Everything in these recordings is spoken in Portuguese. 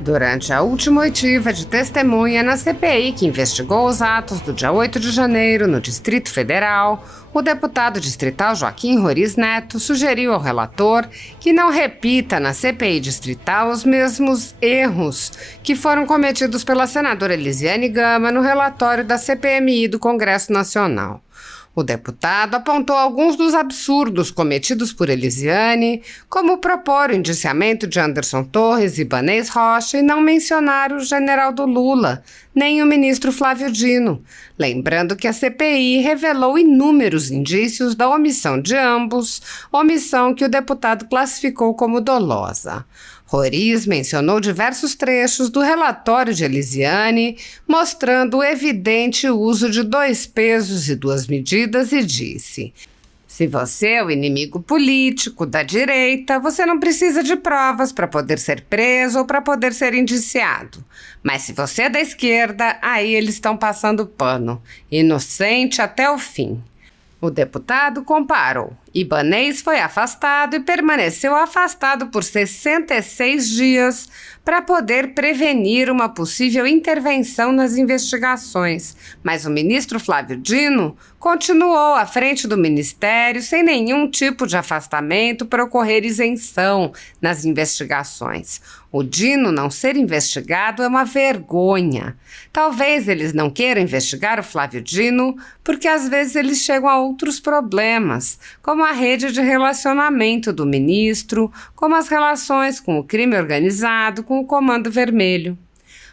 Durante a última oitiva de testemunha na CPI que investigou os atos do dia 8 de janeiro no Distrito Federal, o deputado distrital Joaquim Roriz Neto sugeriu ao relator que não repita na CPI distrital os mesmos erros que foram cometidos pela senadora Elisiane Gama no relatório da CPMI do Congresso Nacional. O deputado apontou alguns dos absurdos cometidos por Elisiane, como propor o indiciamento de Anderson Torres e Ibanez Rocha e não mencionar o general do Lula, nem o ministro Flávio Dino, lembrando que a CPI revelou inúmeros indícios da omissão de ambos, omissão que o deputado classificou como dolosa. Roriz mencionou diversos trechos do relatório de Elisiane, mostrando o evidente uso de 2 pesos e 2 medidas e disse: se você é o inimigo político da direita, você não precisa de provas para poder ser preso ou para poder ser indiciado. Mas se você é da esquerda, aí eles estão passando pano, inocente até o fim. O deputado comparou. Ibanez foi afastado e permaneceu afastado por 66 dias para poder prevenir uma possível intervenção nas investigações. Mas o ministro Flávio Dino continuou à frente do ministério sem nenhum tipo de afastamento para ocorrer isenção nas investigações. O Dino não ser investigado é uma vergonha. Talvez eles não queiram investigar o Flávio Dino porque às vezes eles chegam a outros problemas, como a rede de relacionamento do ministro, como as relações com o crime organizado, com o Comando Vermelho.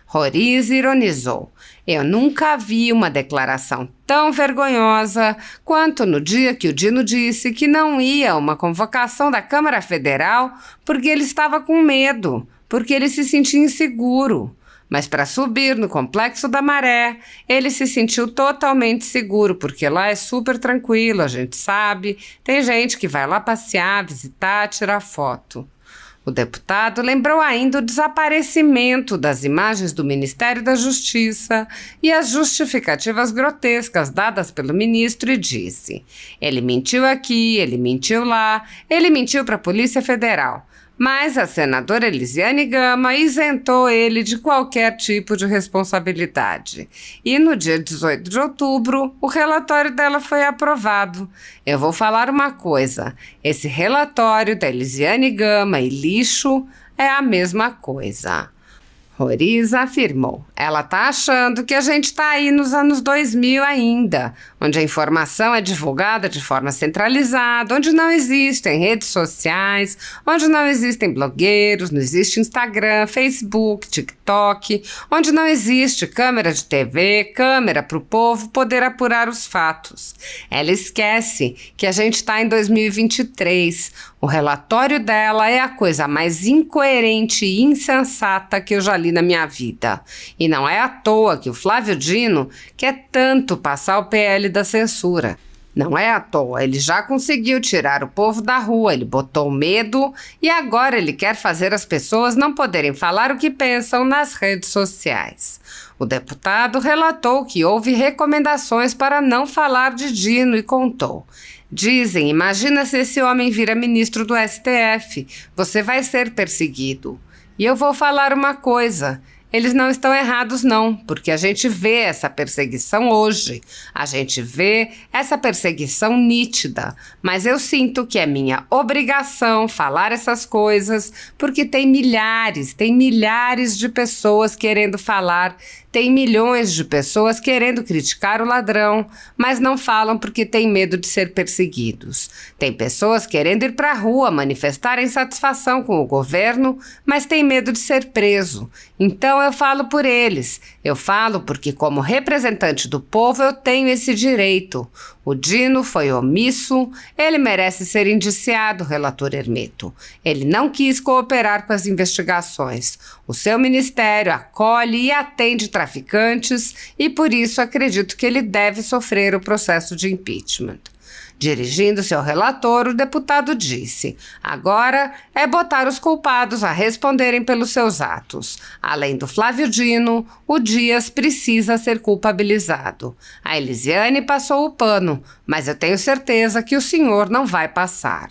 Roriz ironizou: eu nunca vi uma declaração tão vergonhosa quanto no dia que o Dino disse que não ia a uma convocação da Câmara Federal porque ele estava com medo, porque ele se sentia inseguro. Mas para subir no Complexo da Maré, ele se sentiu totalmente seguro, porque lá é super tranquilo, a gente sabe, tem gente que vai lá passear, visitar, tirar foto. O deputado lembrou ainda o desaparecimento das imagens do Ministério da Justiça e as justificativas grotescas dadas pelo ministro e disse: ele mentiu aqui, ele mentiu lá, ele mentiu para a Polícia Federal. Mas a senadora Elisiane Gama isentou ele de qualquer tipo de responsabilidade. E no dia 18 de outubro, o relatório dela foi aprovado. Eu vou falar uma coisa: esse relatório da Elisiane Gama e lixo é a mesma coisa. Roriz afirmou: ela está achando que a gente está aí nos anos 2000 ainda, onde a informação é divulgada de forma centralizada, onde não existem redes sociais, onde não existem blogueiros, não existe Instagram, Facebook, TikTok, onde não existe câmera de TV, câmera para o povo poder apurar os fatos. Ela esquece que a gente está em 2023. O relatório dela é a coisa mais incoerente e insensata que eu já li na minha vida. E não é à toa que o Flávio Dino quer tanto passar o PL da censura. Não é à toa, ele já conseguiu tirar o povo da rua, ele botou medo e agora ele quer fazer as pessoas não poderem falar o que pensam nas redes sociais. O deputado relatou que houve recomendações para não falar de Dino e contou: dizem, imagina se esse homem vira ministro do STF, você vai ser perseguido. E eu vou falar uma coisa: eles não estão errados não, porque a gente vê essa perseguição hoje, a gente vê essa perseguição nítida, mas eu sinto que é minha obrigação falar essas coisas, porque tem milhares de pessoas querendo falar, tem milhões de pessoas querendo criticar o ladrão, mas não falam porque tem medo de ser perseguidos. Tem pessoas querendo ir para a rua manifestar insatisfação com o governo, mas tem medo de ser preso. Então eu falo por eles. Eu falo porque, como representante do povo, eu tenho esse direito. O Dino foi omisso, ele merece ser indiciado, relator Hermeto. Ele não quis cooperar com as investigações. O seu ministério acolhe e atende traficantes e, por isso, acredito que ele deve sofrer o processo de impeachment. Dirigindo-se ao relator, o deputado disse: agora é botar os culpados a responderem pelos seus atos. Além do Flávio Dino, o Dias precisa ser culpabilizado. A Elisiane passou o pano, mas eu tenho certeza que o senhor não vai passar.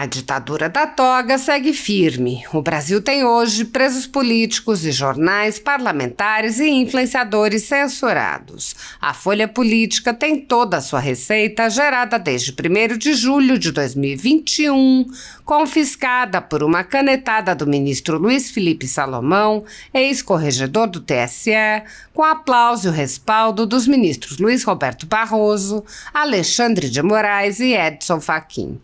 A ditadura da toga segue firme. O Brasil tem hoje presos políticos e jornais, parlamentares e influenciadores censurados. A Folha Política tem toda a sua receita gerada desde 1º de julho de 2021, confiscada por uma canetada do ministro Luiz Felipe Salomão, ex-corregedor do TSE, com aplauso e o respaldo dos ministros Luiz Roberto Barroso, Alexandre de Moraes e Edson Fachin.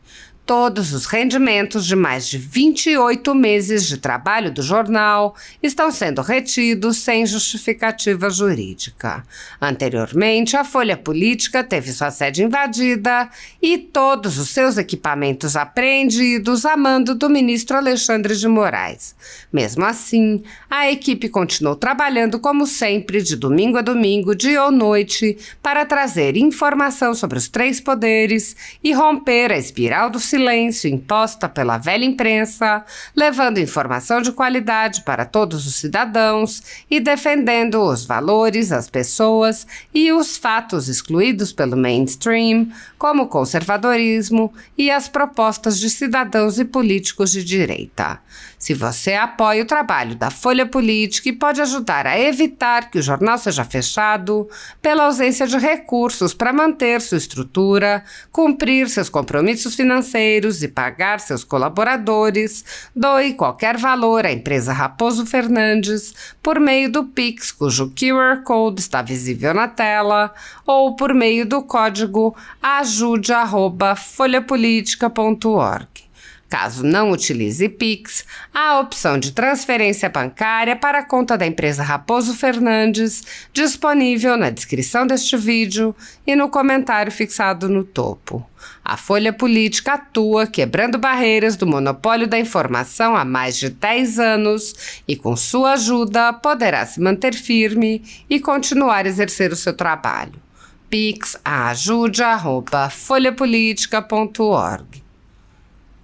Todos os rendimentos de mais de 28 meses de trabalho do jornal estão sendo retidos sem justificativa jurídica. Anteriormente, a Folha Política teve sua sede invadida e todos os seus equipamentos apreendidos a mando do ministro Alexandre de Moraes. Mesmo assim, a equipe continuou trabalhando como sempre, de domingo a domingo, dia ou noite, para trazer informação sobre os 3 poderes e romper a espiral do silêncio imposta pela velha imprensa, levando informação de qualidade para todos os cidadãos e defendendo os valores, as pessoas e os fatos excluídos pelo mainstream, como o conservadorismo e as propostas de cidadãos e políticos de direita. Se você apoia o trabalho da Folha Política e pode ajudar a evitar que o jornal seja fechado, pela ausência de recursos para manter sua estrutura, cumprir seus compromissos financeiros e pagar seus colaboradores, doe qualquer valor à empresa Raposo Fernandes por meio do Pix, cujo QR Code está visível na tela, ou por meio do código ajude@folhapolitica.org. Caso não utilize Pix, há a opção de transferência bancária para a conta da empresa Raposo Fernandes, disponível na descrição deste vídeo e no comentário fixado no topo. A Folha Política atua quebrando barreiras do monopólio da informação há mais de 10 anos e, com sua ajuda, poderá se manter firme e continuar a exercer o seu trabalho. Pix ajude@folhapolitica.org.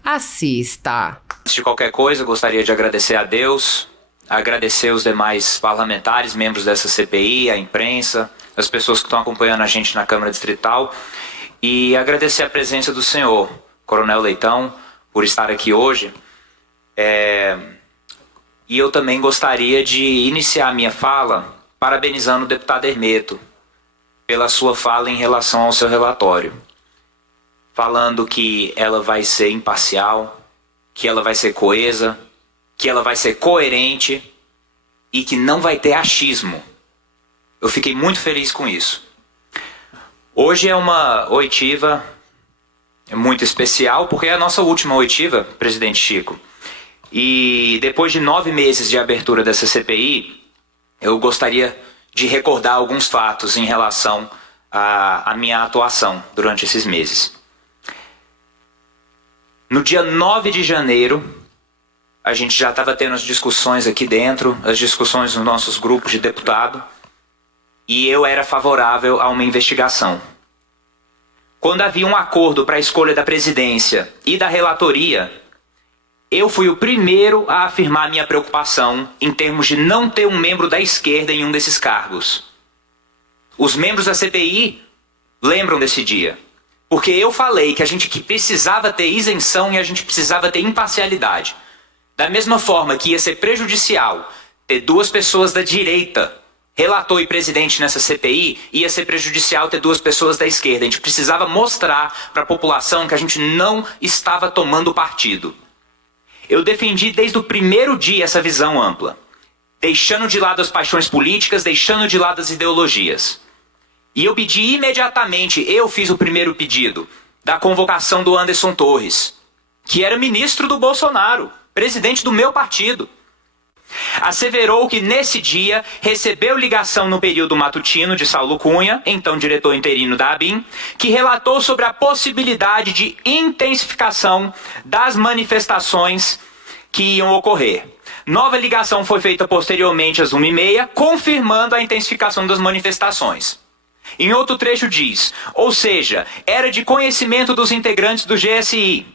Assista. Antes de qualquer coisa, gostaria de agradecer a Deus, agradecer os demais parlamentares, membros dessa CPI, a imprensa, as pessoas que estão acompanhando a gente na Câmara Distrital e agradecer a presença do senhor Coronel Leitão por estar aqui hoje. E eu também gostaria de iniciar a minha fala parabenizando o deputado Hermeto pela sua fala em relação ao seu relatório, falando que ela vai ser imparcial, que ela vai ser coesa, que ela vai ser coerente e que não vai ter achismo. Eu fiquei muito feliz com isso. Hoje é uma oitiva muito especial, porque é a nossa última oitiva, presidente Chico. E depois de 9 meses de abertura dessa CPI, eu gostaria de recordar alguns fatos em relação à minha atuação durante esses meses. No dia 9 de janeiro, a gente já estava tendo as discussões aqui dentro, as discussões nos nossos grupos de deputado, e eu era favorável a uma investigação. Quando havia um acordo para a escolha da presidência e da relatoria, eu fui o primeiro a afirmar minha preocupação em termos de não ter um membro da esquerda em um desses cargos. Os membros da CPI lembram desse dia. Porque eu falei que a gente precisava ter isenção e a gente precisava ter imparcialidade. Da mesma forma que ia ser prejudicial ter 2 pessoas da direita, relator e presidente nessa CPI, ia ser prejudicial ter 2 pessoas da esquerda. A gente precisava mostrar para a população que a gente não estava tomando partido. Eu defendi desde o primeiro dia essa visão ampla, deixando de lado as paixões políticas, deixando de lado as ideologias. E eu pedi imediatamente, eu fiz o primeiro pedido da convocação do Anderson Torres, que era ministro do Bolsonaro, presidente do meu partido. Asseverou que nesse dia recebeu ligação no período matutino de Saulo Cunha, então diretor interino da ABIN, que relatou sobre a possibilidade de intensificação das manifestações que iam ocorrer. Nova ligação foi feita posteriormente às 1h30, confirmando a intensificação das manifestações. Em outro trecho diz, ou seja, era de conhecimento dos integrantes do GSI,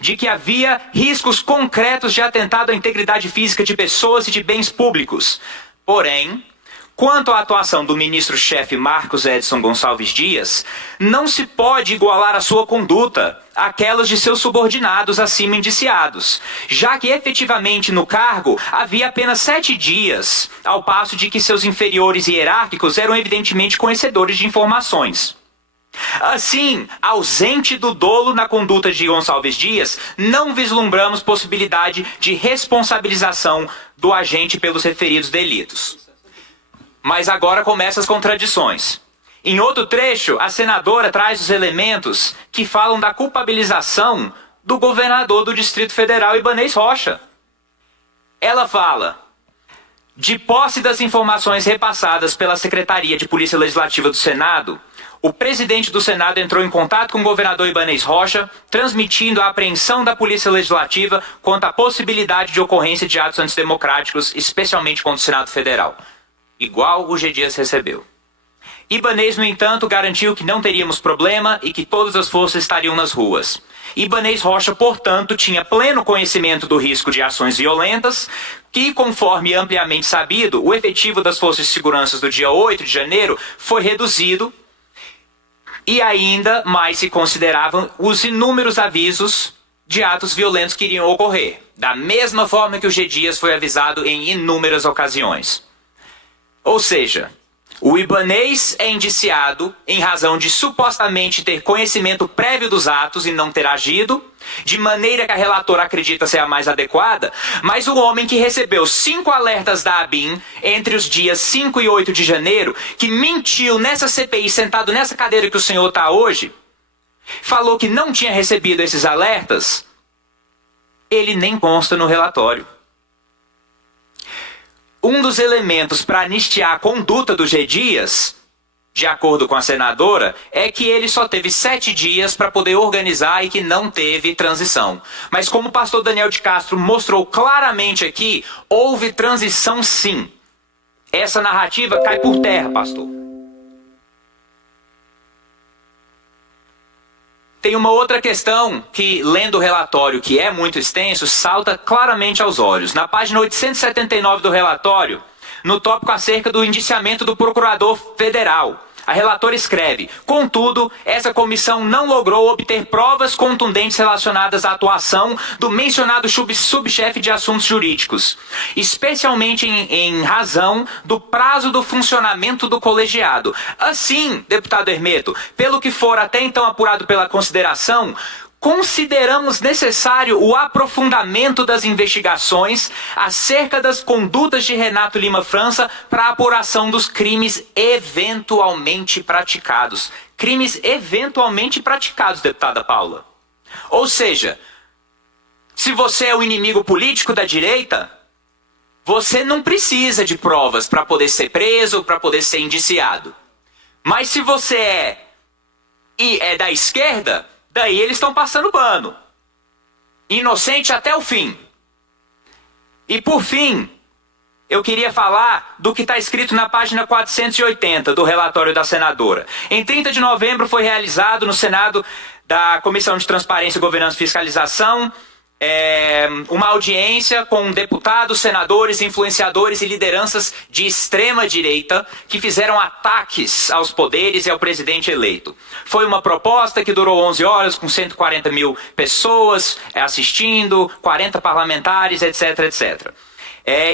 de que havia riscos concretos de atentado à integridade física de pessoas e de bens públicos. Porém, Quanto à atuação do ministro-chefe Marcos Edson Gonçalves Dias, não se pode igualar a sua conduta àquelas de seus subordinados acima indiciados, já que efetivamente no cargo havia apenas 7 dias, ao passo de que seus inferiores hierárquicos eram evidentemente conhecedores de informações. Assim, ausente do dolo na conduta de Gonçalves Dias, não vislumbramos possibilidade de responsabilização do agente pelos referidos delitos. Mas agora começam as contradições. Em outro trecho, a senadora traz os elementos que falam da culpabilização do governador do Distrito Federal, Ibanez Rocha. Ela fala: de posse das informações repassadas pela Secretaria de Polícia Legislativa do Senado, o presidente do Senado entrou em contato com o governador Ibanez Rocha, transmitindo a apreensão da Polícia Legislativa quanto à possibilidade de ocorrência de atos antidemocráticos, especialmente contra o Senado Federal, igual o G. Dias recebeu. Ibanez, no entanto, garantiu que não teríamos problema e que todas as forças estariam nas ruas. Ibanez Rocha, portanto, tinha pleno conhecimento do risco de ações violentas, que, conforme ampliamente sabido, o efetivo das forças de segurança do dia 8 de janeiro foi reduzido e ainda mais se consideravam os inúmeros avisos de atos violentos que iriam ocorrer, da mesma forma que o G. Dias foi avisado em inúmeras ocasiões. Ou seja, o Ibanez é indiciado em razão de supostamente ter conhecimento prévio dos atos e não ter agido, de maneira que a relatora acredita ser a mais adequada, mas o homem que recebeu 5 alertas da ABIN entre os dias 5 e 8 de janeiro, que mentiu nessa CPI sentado nessa cadeira que o senhor está hoje, falou que não tinha recebido esses alertas, ele nem consta no relatório. Um dos elementos para anistiar a conduta do G. Dias, de acordo com a senadora, é que ele só teve 7 dias para poder organizar e que não teve transição. Mas como o pastor Daniel de Castro mostrou claramente aqui, houve transição sim. Essa narrativa cai por terra, pastor. Tem uma outra questão que, lendo o relatório, que é muito extenso, salta claramente aos olhos. Na página 879 do relatório, no tópico acerca do indiciamento do procurador federal, a relatora escreve: contudo, essa comissão não logrou obter provas contundentes relacionadas à atuação do mencionado subchefe de assuntos jurídicos, especialmente em razão do prazo do funcionamento do colegiado. Assim, deputado Hermeto, pelo que for até então apurado pela consideração, consideramos necessário o aprofundamento das investigações acerca das condutas de Renato Lima França para a apuração dos crimes eventualmente praticados. Crimes eventualmente praticados, deputada Paula. Ou seja, se você é o inimigo político da direita, você não precisa de provas para poder ser preso, para poder ser indiciado. Mas se você é da esquerda, daí eles estão passando pano. Inocente até o fim. E por fim, eu queria falar do que está escrito na página 480 do relatório da senadora. Em 30 de novembro foi realizado no Senado da Comissão de Transparência, Governança e Fiscalização uma audiência com deputados, senadores, influenciadores e lideranças de extrema direita que fizeram ataques aos poderes e ao presidente eleito. Foi uma proposta que durou 11 horas com 140 mil pessoas assistindo, 40 parlamentares, etc, etc.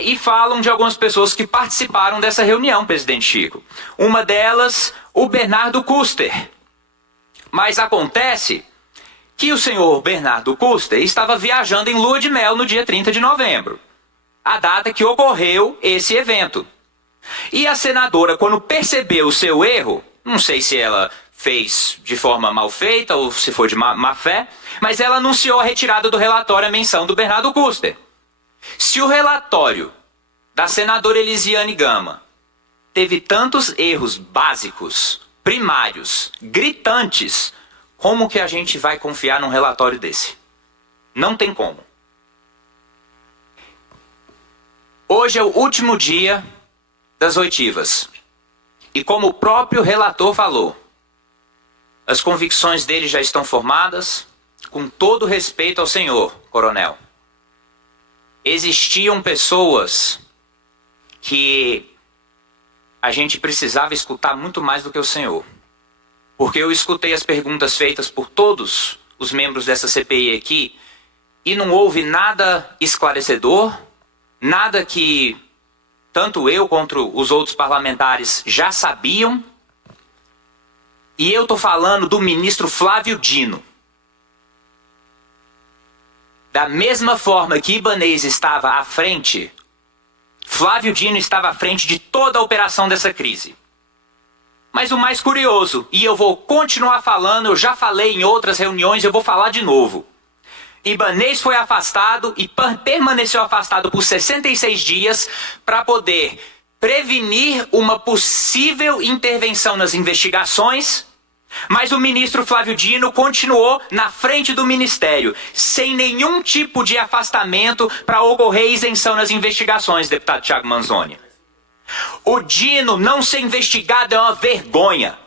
E falam de algumas pessoas que participaram dessa reunião, presidente Chico. Uma delas, o Bernardo Custer. Mas acontece que o senhor Bernardo Custer estava viajando em lua de mel no dia 30 de novembro, a data que ocorreu esse evento. E a senadora, quando percebeu o seu erro, não sei se ela fez de forma mal feita ou se foi de má fé, mas ela anunciou a retirada do relatório a menção do Bernardo Custer. Se o relatório da senadora Elisiane Gama teve tantos erros básicos, primários, gritantes, como que a gente vai confiar num relatório desse? Não tem como. Hoje é o último dia das oitivas. E como o próprio relator falou, as convicções dele já estão formadas, com todo respeito ao senhor, coronel. Existiam pessoas que a gente precisava escutar muito mais do que o senhor. Porque eu escutei as perguntas feitas por todos os membros dessa CPI aqui e não houve nada esclarecedor, nada que tanto eu quanto os outros parlamentares já sabiam. E eu tô falando do ministro Flávio Dino. Da mesma forma que Ibanez estava à frente, Flávio Dino estava à frente de toda a operação dessa crise. Mas o mais curioso, e eu vou continuar falando, eu já falei em outras reuniões, eu vou falar de novo. Ibanez foi afastado e permaneceu afastado por 66 dias para poder prevenir uma possível intervenção nas investigações, mas o ministro Flávio Dino continuou na frente do ministério, sem nenhum tipo de afastamento para ocorrer isenção nas investigações, deputado Thiago Manzoni. O Dino não ser investigado é uma vergonha.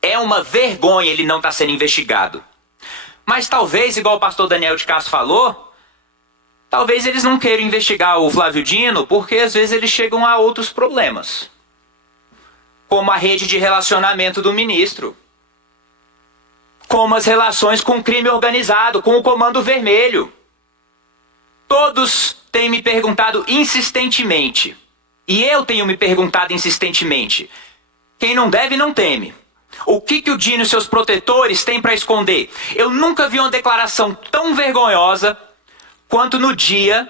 É uma vergonha ele não estar sendo investigado. Mas talvez, igual o pastor Daniel de Castro falou, talvez eles não queiram investigar o Flávio Dino porque às vezes eles chegam a outros problemas. Como a rede de relacionamento do ministro. Como as relações com o crime organizado, com o Comando Vermelho. Todos têm me perguntado insistentemente. E eu tenho me perguntado insistentemente. Quem não deve, não teme. O que o Dino e seus protetores têm para esconder? Eu nunca vi uma declaração tão vergonhosa quanto no dia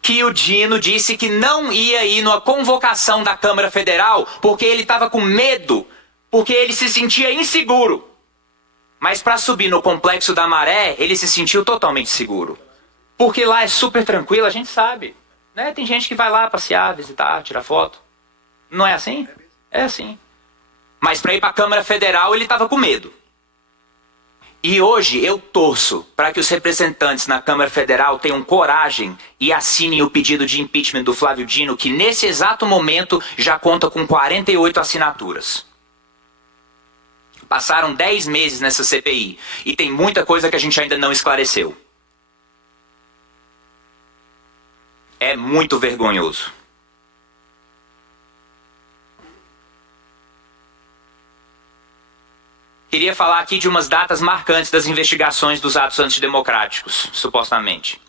que o Dino disse que não ia ir numa convocação da Câmara Federal porque ele estava com medo, porque ele se sentia inseguro. Mas para subir no Complexo da Maré, ele se sentiu totalmente seguro. Porque lá é super tranquilo, a gente sabe. Né? Tem gente que vai lá passear, visitar, tirar foto. Não é assim? É assim. Mas para ir para a Câmara Federal ele estava com medo. E hoje eu torço para que os representantes na Câmara Federal tenham coragem e assinem o pedido de impeachment do Flávio Dino, que nesse exato momento já conta com 48 assinaturas. Passaram 10 meses nessa CPI e tem muita coisa que a gente ainda não esclareceu. É muito vergonhoso. Queria falar aqui de umas datas marcantes das investigações dos atos antidemocráticos, supostamente.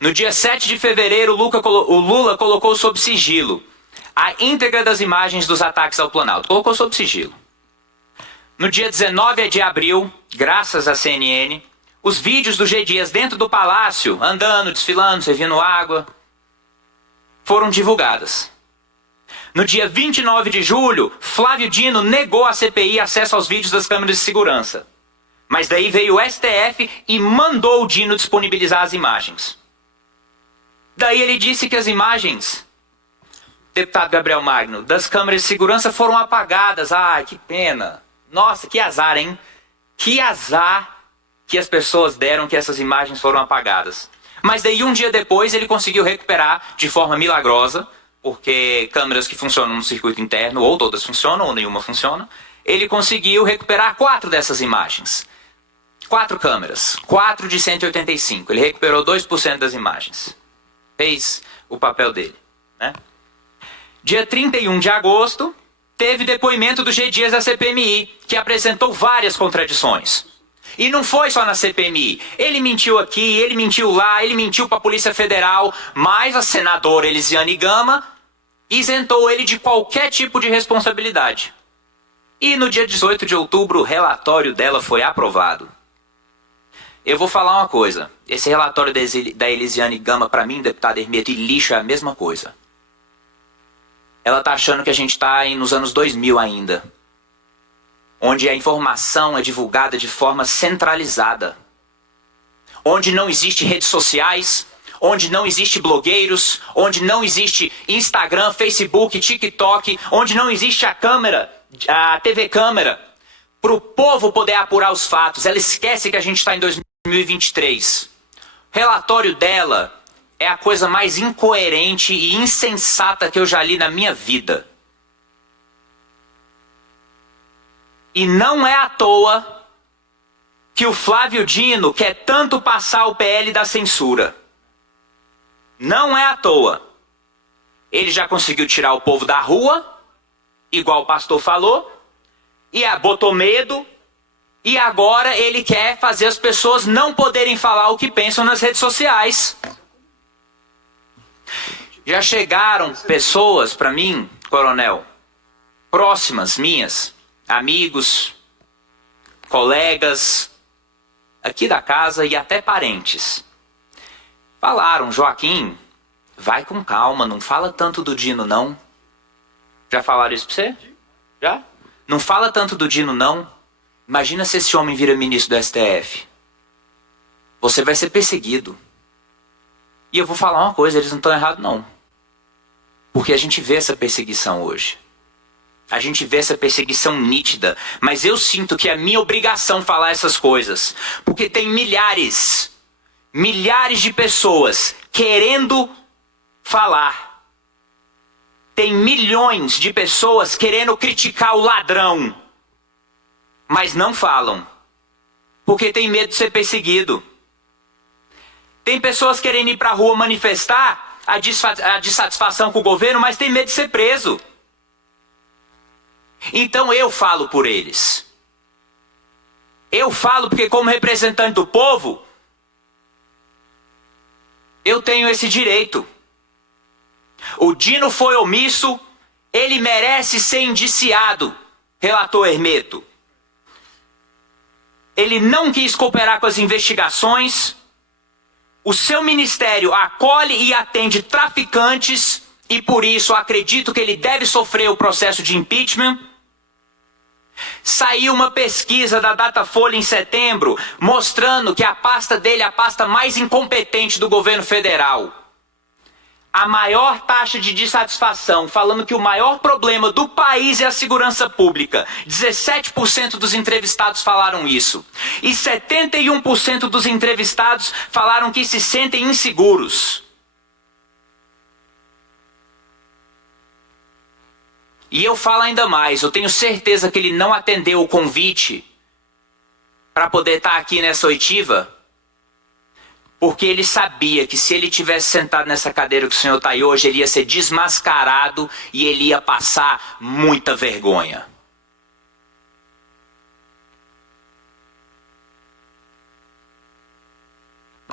No dia 7 de fevereiro, o Lula colocou sob sigilo a íntegra das imagens dos ataques ao Planalto. Colocou sob sigilo. No dia 19 de abril, graças à CNN, os vídeos do G. Dias dentro do palácio, andando, desfilando, servindo água, foram divulgadas. No dia 29 de julho, Flávio Dino negou à CPI acesso aos vídeos das câmeras de segurança. Mas daí veio o STF e mandou o Dino disponibilizar as imagens. Daí ele disse que as imagens, deputado Gabriel Magno, das câmeras de segurança foram apagadas. Ai, que pena. Nossa, que azar, hein? Que azar que as pessoas deram que essas imagens foram apagadas. Mas daí um dia depois ele conseguiu recuperar de forma milagrosa, porque câmeras que funcionam no circuito interno, ou todas funcionam, ou nenhuma funciona, ele conseguiu recuperar 4 dessas imagens. 4 câmeras, 4 de 185. Ele recuperou 2% das imagens. Fez o papel dele, né? Dia 31 de agosto, teve depoimento do G. Dias da CPMI, que apresentou várias contradições. E não foi só na CPMI. Ele mentiu aqui, ele mentiu lá, ele mentiu para a Polícia Federal, mas a senadora Elisiane Gama isentou ele de qualquer tipo de responsabilidade. E no dia 18 de outubro, o relatório dela foi aprovado. Eu vou falar uma coisa. Esse relatório da Elisiane Gama, para mim, deputado Hermeto, e lixo é a mesma coisa. Ela tá achando que a gente tá nos anos 2000 ainda, onde a informação é divulgada de forma centralizada, onde não existe redes sociais, onde não existe blogueiros, onde não existe Instagram, Facebook, TikTok, onde não existe a câmera, a TV câmera, para o povo poder apurar os fatos. Ela esquece que a gente está em 2023. O relatório dela é a coisa mais incoerente e insensata que eu já li na minha vida. E não é à toa que o Flávio Dino quer tanto passar o PL da censura. Não é à toa. Ele já conseguiu tirar o povo da rua, igual o pastor falou, e botou medo, e agora ele quer fazer as pessoas não poderem falar o que pensam nas redes sociais. Já chegaram pessoas para mim, coronel, próximas minhas, amigos, colegas, aqui da casa e até parentes. Falaram, Joaquim, vai com calma, não fala tanto do Dino não. Já falaram isso pra você? Já? Não fala tanto do Dino não. Imagina se esse homem vira ministro do STF. Você vai ser perseguido. E eu vou falar uma coisa, eles não estão errados não. Porque a gente vê essa perseguição hoje. A gente vê essa perseguição nítida. Mas eu sinto que é minha obrigação falar essas coisas. Porque tem milhares de pessoas querendo falar. Tem milhões de pessoas querendo criticar o ladrão. Mas não falam. Porque tem medo de ser perseguido. Tem pessoas querendo ir pra rua manifestar a dissatisfação com o governo, mas tem medo de ser preso. Então eu falo por eles. Eu falo porque como representante do povo, eu tenho esse direito. O Dino foi omisso, ele merece ser indiciado, relator Hermeto. Ele não quis cooperar com as investigações. O seu ministério acolhe e atende traficantes e por isso acredito que ele deve sofrer o processo de impeachment. Saiu uma pesquisa da Datafolha em setembro mostrando que a pasta dele é a pasta mais incompetente do governo federal. A maior taxa de dissatisfação, falando que o maior problema do país é a segurança pública. 17% dos entrevistados falaram isso. E 71% dos entrevistados falaram que se sentem inseguros. E eu falo ainda mais, eu tenho certeza que ele não atendeu o convite para poder estar aqui nessa oitiva, porque ele sabia que se ele tivesse sentado nessa cadeira que o senhor está aí hoje, ele ia ser desmascarado e ele ia passar muita vergonha.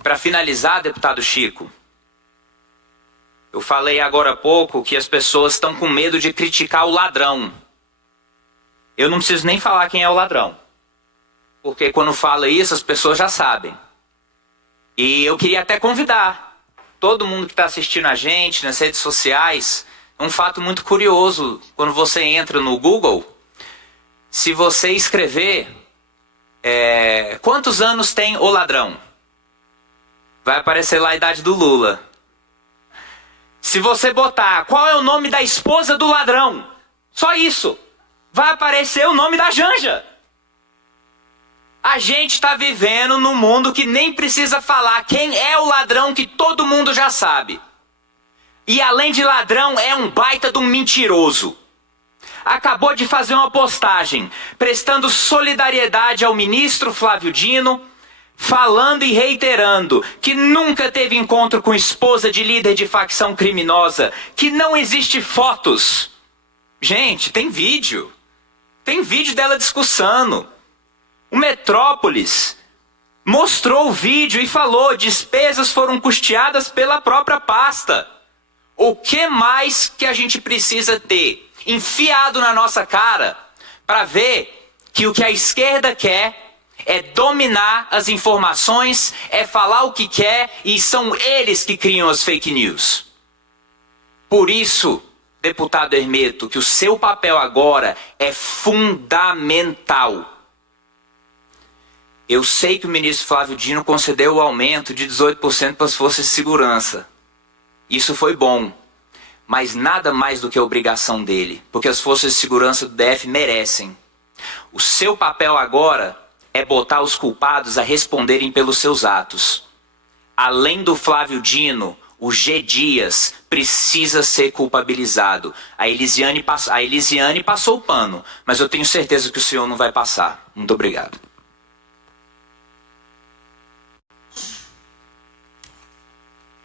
Para finalizar, deputado Chico, eu falei agora há pouco que as pessoas estão com medo de criticar o ladrão. Eu não preciso nem falar quem é o ladrão, porque quando fala isso as pessoas já sabem. E eu queria até convidar todo mundo que está assistindo a gente nas redes sociais. Um fato muito curioso, quando você entra no Google, se você escrever quantos anos tem o ladrão, vai aparecer lá a idade do Lula. Se você botar qual é o nome da esposa do ladrão, só isso, vai aparecer o nome da Janja. A gente está vivendo num mundo que nem precisa falar quem é o ladrão, que todo mundo já sabe. E além de ladrão, é um baita de um mentiroso. Acabou de fazer uma postagem prestando solidariedade ao ministro Flávio Dino, falando e reiterando que nunca teve encontro com esposa de líder de facção criminosa, que não existe fotos. Gente, tem vídeo. Tem vídeo dela discussando. O Metrópolis mostrou o vídeo e falou: despesas foram custeadas pela própria pasta. O que mais que a gente precisa ter enfiado na nossa cara para ver que o que a esquerda quer é dominar as informações, é falar o que quer e são eles que criam as fake news. Por isso, deputado Hermeto, que o seu papel agora é fundamental. Eu sei que o ministro Flávio Dino concedeu o aumento de 18% para as forças de segurança. Isso foi bom, mas nada mais do que a obrigação dele, porque as forças de segurança do DF merecem. O seu papel agora é botar os culpados a responderem pelos seus atos. Além do Flávio Dino, o G. Dias precisa ser culpabilizado. A Elisiane passou o pano, mas eu tenho certeza que o senhor não vai passar. Muito obrigado.